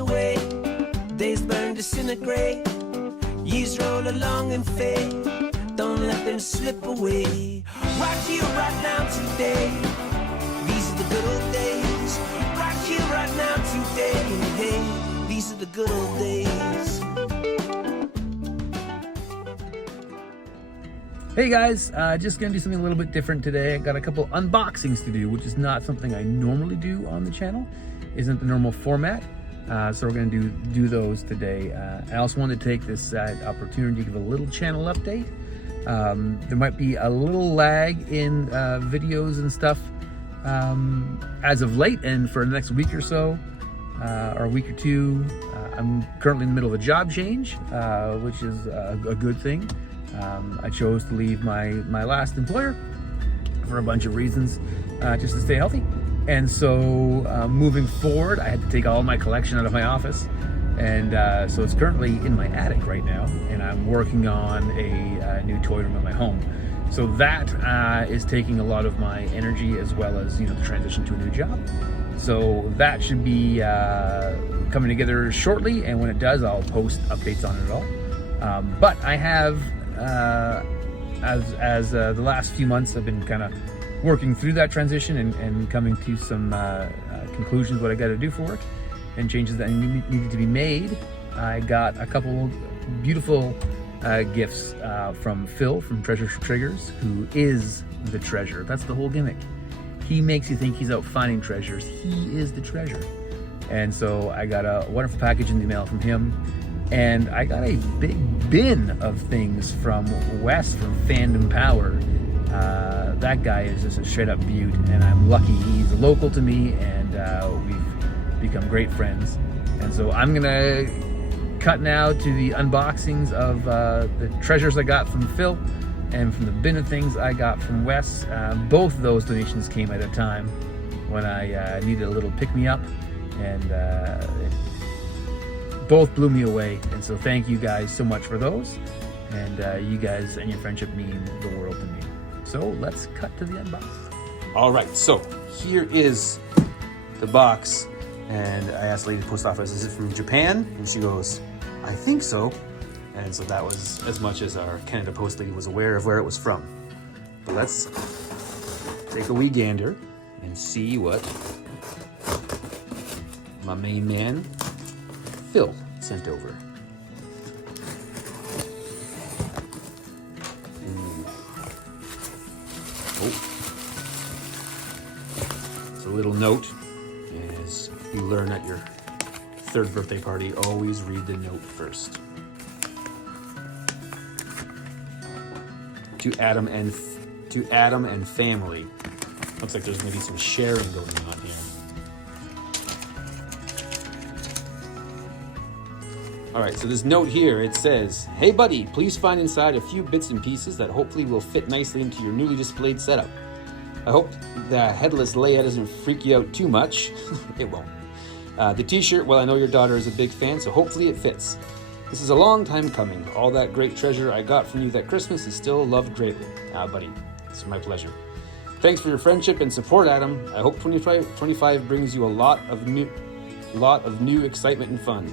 away, days burn, disintegrate, years roll along and fade. Don't let them slip away. Right here, right now, today. These are the good old days. Right here, right now, today. Hey, these are the good old days. Hey guys, just gonna do something a little bit different today. I got a couple unboxings to do, which is not something I normally do on the channel. Isn't the normal format. So we're gonna do those today. I also wanted to take this opportunity to give a little channel update. There might be a little lag in videos and stuff as of late, and for the next week or so, or a week or two. I'm currently in the middle of a job change, which is a good thing. I chose to leave my last employer for a bunch of reasons, just to stay healthy. And so moving forward, I had to take all my collection out of my office. And so it's currently in my attic right now, and I'm working on a new toy room at my home. So that is taking a lot of my energy, as well as, the transition to a new job. So that should be coming together shortly, and when it does, I'll post updates on it all. But I have, as the last few months, I've been kind of working through that transition and coming to some conclusions what I got to do for work and changes that needed to be made. I got a couple beautiful gifts from Phil from Treasures for Triggers, who is the treasure. That's the whole gimmick. He makes you think he's out finding treasures. He is the treasure. And so I got a wonderful package in the mail from him. And I got a big bin of things from Wes from Fandom Power. That guy is just a straight up beaut, and I'm lucky he's local to me, and we've become great friends. And so I'm gonna cut now to the unboxings of the treasures I got from Phil and from the bin of things I got from Wes. Both of those donations came at a time when I needed a little pick-me-up, and it both blew me away. And so thank you guys so much for those, and you guys and your friendship mean the world to me. So let's cut to the unboxing. All right, so here is the box, and I asked the lady at the post office, is it from Japan? And she goes, I think so. And so that was as much as our Canada Post lady was aware of where it was from. But let's take a wee gander and see what my main man, Phil, sent over. It's a little note, as you learn at your third birthday party, always read the note first. To Adam and family. Looks like there's maybe some sharing going on here. All right, so this note here, it says, hey buddy, please find inside a few bits and pieces that hopefully will fit nicely into your newly displayed setup. I hope the headless layout doesn't freak you out too much. It won't. The t-shirt, well, I know your daughter is a big fan, so hopefully it fits. This is a long time coming. All that great treasure I got from you that Christmas is still loved greatly. Buddy, it's my pleasure. Thanks for your friendship and support, Adam. I hope 2025 brings you a lot of new excitement and fun.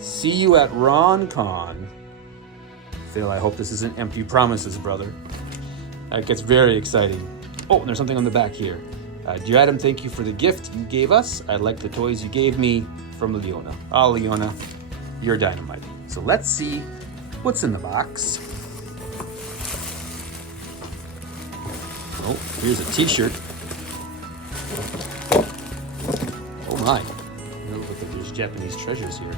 See you at RonCon. Phil, I hope this isn't empty promises, brother. That gets very exciting. Oh, and there's something on the back here. Dear Adam, thank you for the gift you gave us. I like the toys you gave me from Leona. Oh, Leona, you're dynamite. So let's see what's in the box. Oh, here's a t-shirt. Oh my. It looks like there's Japanese treasures here.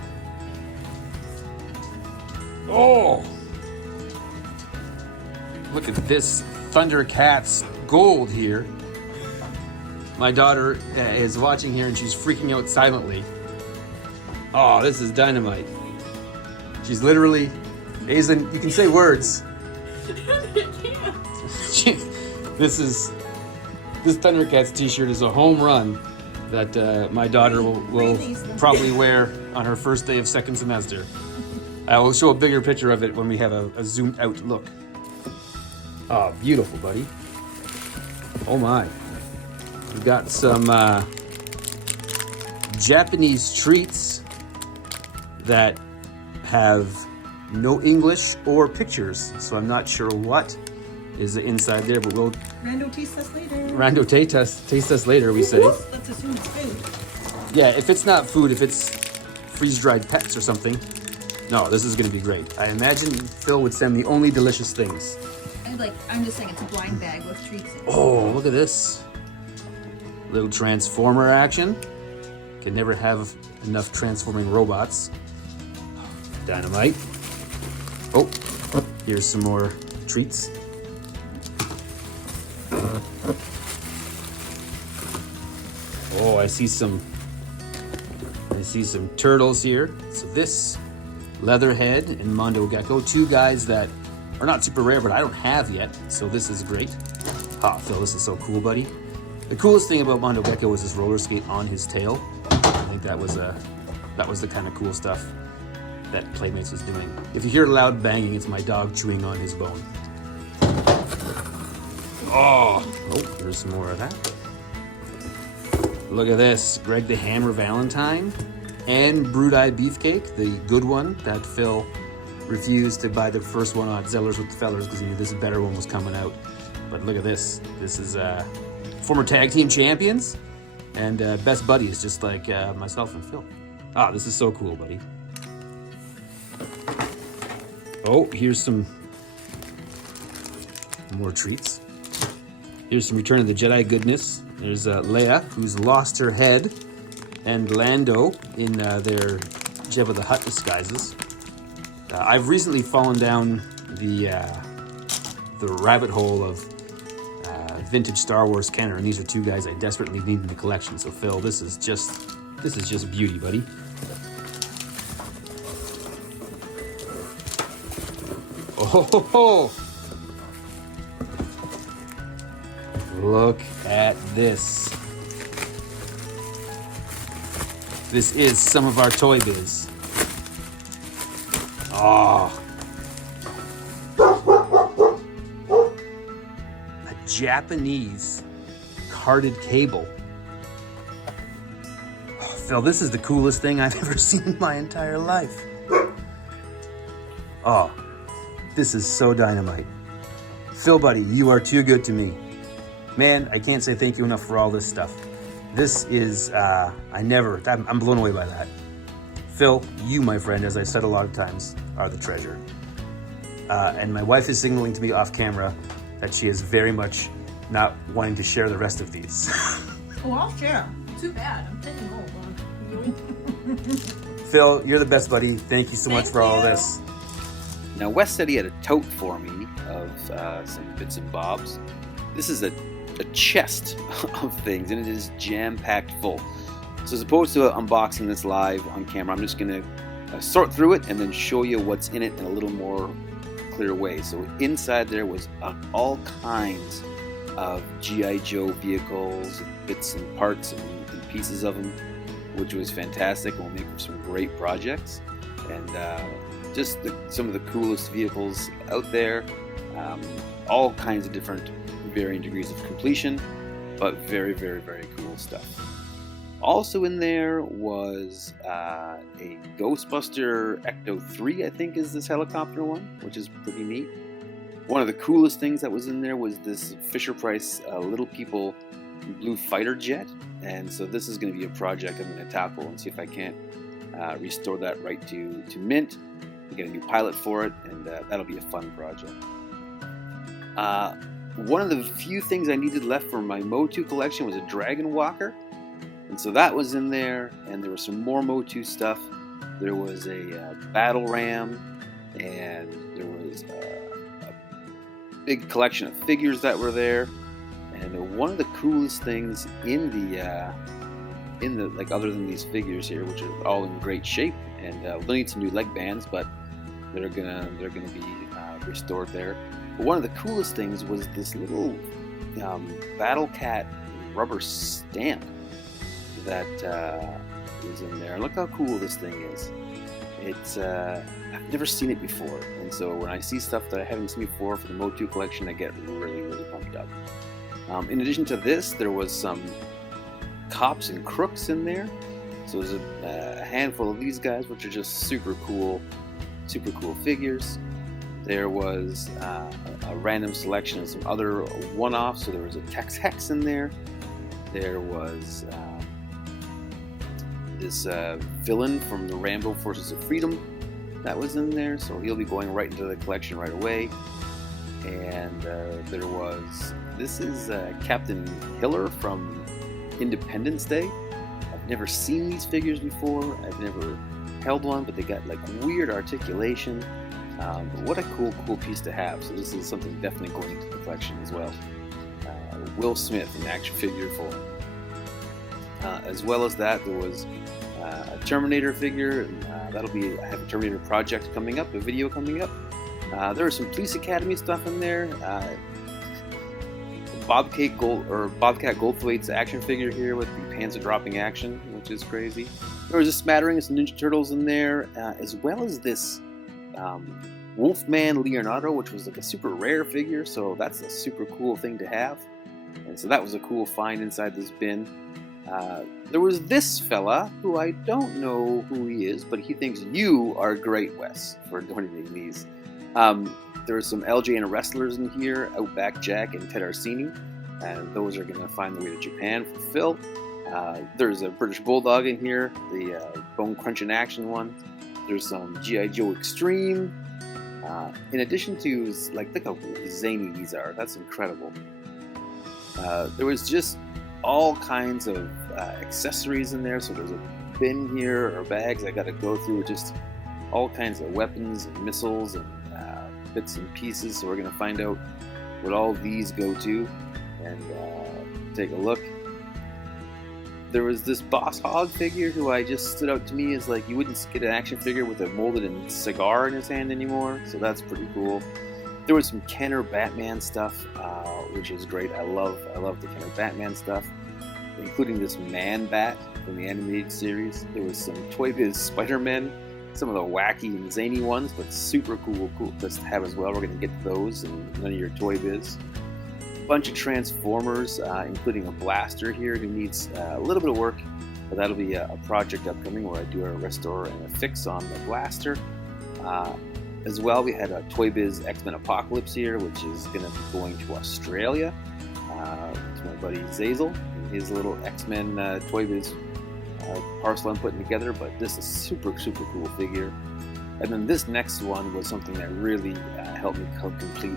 Oh! Look at this Thundercats gold here. My daughter is watching here and she's freaking out silently. Oh, this is dynamite. She's literally, Aislinn, you can say words. This Thundercats t-shirt is a home run that my daughter will probably wear on her first day of second semester. I will show a bigger picture of it when we have a zoomed out look. Oh, beautiful, buddy. Oh my. We've got some Japanese treats that have no English or pictures, so I'm not sure what is inside there, but we'll Rando taste us later. Rando taste us later, we say. Let's assume it's food. Yeah, if it's not food, if it's freeze-dried pets or something, no, this is gonna be great. I imagine Phil would send me only delicious things. I'm just saying it's a blind bag with treats in it. Oh, look at this. Little transformer action. Can never have enough transforming robots. Dynamite. Oh, here's some more treats. Oh, I see some turtles here. So this, Leatherhead and Mondo Gecko, two guys that are not super rare, but I don't have yet. So this is great. Ah, Phil, this is so cool, buddy. The coolest thing about Mondo Gecko was his roller skate on his tail. I think that was the kind of cool stuff that Playmates was doing. If you hear loud banging, it's my dog chewing on his bone. Oh, there's some more of that. Look at this, Greg the Hammer Valentine and Brood Eye Beefcake, the good one that Phil refused to buy the first one on Zellers with the Fellers because he knew this better one was coming out. But look at this. This is former tag team champions and best buddies, just like myself and Phil. Ah, this is so cool, buddy. Oh, here's some more treats. Here's some Return of the Jedi goodness. There's Leia, who's lost her head, and Lando in their Jabba the Hutt disguises. I've recently fallen down the rabbit hole of vintage Star Wars canon, and these are two guys I desperately need in the collection. So Phil, this is just beauty, buddy. Oh, ho, ho. Look at this. This is some of our Toy Biz. Oh. A Japanese carded cable. Oh, Phil, this is the coolest thing I've ever seen in my entire life. Oh, this is so dynamite. Phil, buddy, you are too good to me. Man, I can't say thank you enough for all this stuff. This is, I'm blown away by that. Phil, you, my friend, as I said a lot of times, are the treasure. And my wife is signaling to me off camera that she is very much not wanting to share the rest of these. Oh, I'll share. Too bad. I'm taking all. Phil, you're the best, buddy. Thank you so much for all of this. Now, Wes said he had a tote for me of some bits and bobs. This is a chest of things, and it is jam-packed full. So as opposed to unboxing this live on camera, I'm just going to sort through it and then show you what's in it in a little more clear way. So inside there was all kinds of G.I. Joe vehicles, and bits and parts and pieces of them, which was fantastic and will make for some great projects. And just some of the coolest vehicles out there, all kinds of different varying degrees of completion, but very, very, very cool stuff. Also in there was a Ghostbuster Ecto 3, I think is this helicopter one, which is pretty neat. One of the coolest things that was in there was this Fisher-Price Little People Blue Fighter Jet, and so this is going to be a project I'm going to tackle and see if I can't restore that right to mint, get a new pilot for it, and that'll be a fun project. One of the few things I needed left for my Motu collection was a Dragon Walker, and so that was in there, and there was some more Motu stuff. There was a Battle Ram, and there was a big collection of figures that were there, and one of the coolest things in the like, other than these figures here, which are all in great shape, and we'll need some new leg bands, but they're gonna be restored there. But one of the coolest things was this little Battle Cat rubber stamp that is in there. Look how cool this thing is. It's I've never seen it before, and so when I see stuff that I haven't seen before for the Motu collection, I get really, really pumped up. In addition to this, there was some Cops and Crooks in there. So there's a handful of these guys, which are just super cool figures. There was a random selection of some other one-offs. So there was a Tex Hex in there. There was this villain from the Rambo Forces of Freedom that was in there. So he'll be going right into the collection right away. And there was, this is Captain Hiller from Independence Day. I've never seen these figures before. I've never held one, but they got like weird articulation. But what a cool piece to have. So this is something definitely going into the collection as well. Will Smith, an action figure for him. As well as that, there was a Terminator figure. That'll be, I have a Terminator project coming up, a video coming up. There was some Police Academy stuff in there. Bobcat Goldthwait's action figure here with the Panzer dropping action, which is crazy. There was a smattering of some Ninja Turtles in there, as well as this Wolfman Leonardo, which was like a super rare figure, so that's a super cool thing to have. And so that was a cool find inside this bin. There was this fella, who I don't know who he is, but he thinks you are great, Wes, for donating these. There are some LJN wrestlers in here, Outback Jack and Ted Arsini, and those are going to find their way to Japan for Phil. There's a British Bulldog in here, the Bone Crunching Action one. There's some G.I. Joe Extreme. In addition to, like, look how zany these are. That's incredible. There was just all kinds of accessories in there. So there's a bin here, or bags I got to go through, just all kinds of weapons and missiles and bits and pieces. So we're going to find out what all these go to and take a look. There was this Boss Hogg figure who I just stood out to me as, like, you wouldn't get an action figure with a molded in cigar in his hand anymore, so that's pretty cool. There was some Kenner Batman stuff, which is great. I love the Kenner Batman stuff, including this Man Bat from the animated series. There was some Toy Biz Spider-Man, some of the wacky and zany ones, but super cool just to have as well. We're going to get to those and none of your Toy Biz. Bunch of Transformers, including a Blaster here who needs a little bit of work, but that'll be a project upcoming where I do a restore and a fix on the Blaster. As well, we had a Toy Biz X-Men Apocalypse here, which is going to be going to Australia to my buddy Zazel and his little X-Men Toy Biz parcel I'm putting together, but this is super cool figure. And then this next one was something that really helped me complete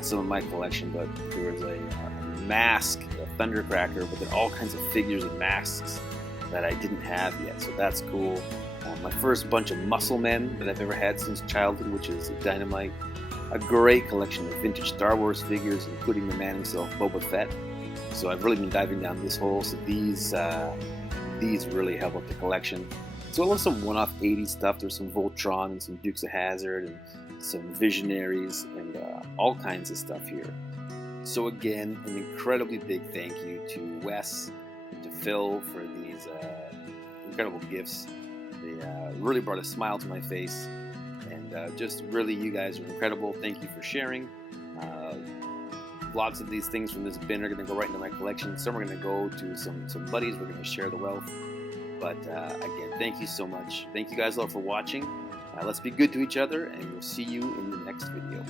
some of my collection, but there was a mask, a Thundercracker, but then all kinds of figures and masks that I didn't have yet, so that's cool. My first bunch of Muscle Men that I've ever had since childhood, which is Dynamite. A great collection of vintage Star Wars figures, including the man himself, Boba Fett. So I've really been diving down this hole, so these really help out the collection. So I love some one-off 80s stuff. There's some Voltron and some Dukes of Hazzard and some Visionaries and all kinds of stuff here. So again, an incredibly big thank you to Wes and to Phil for these incredible gifts. They really brought a smile to my face, and just really, you guys are incredible. Thank you for sharing. Lots of these things from this bin are going to go right into my collection. Some are going to go to some buddies. We're going to share the wealth. But again, thank you so much. Thank you guys all for watching. Let's be good to each other, and we'll see you in the next video.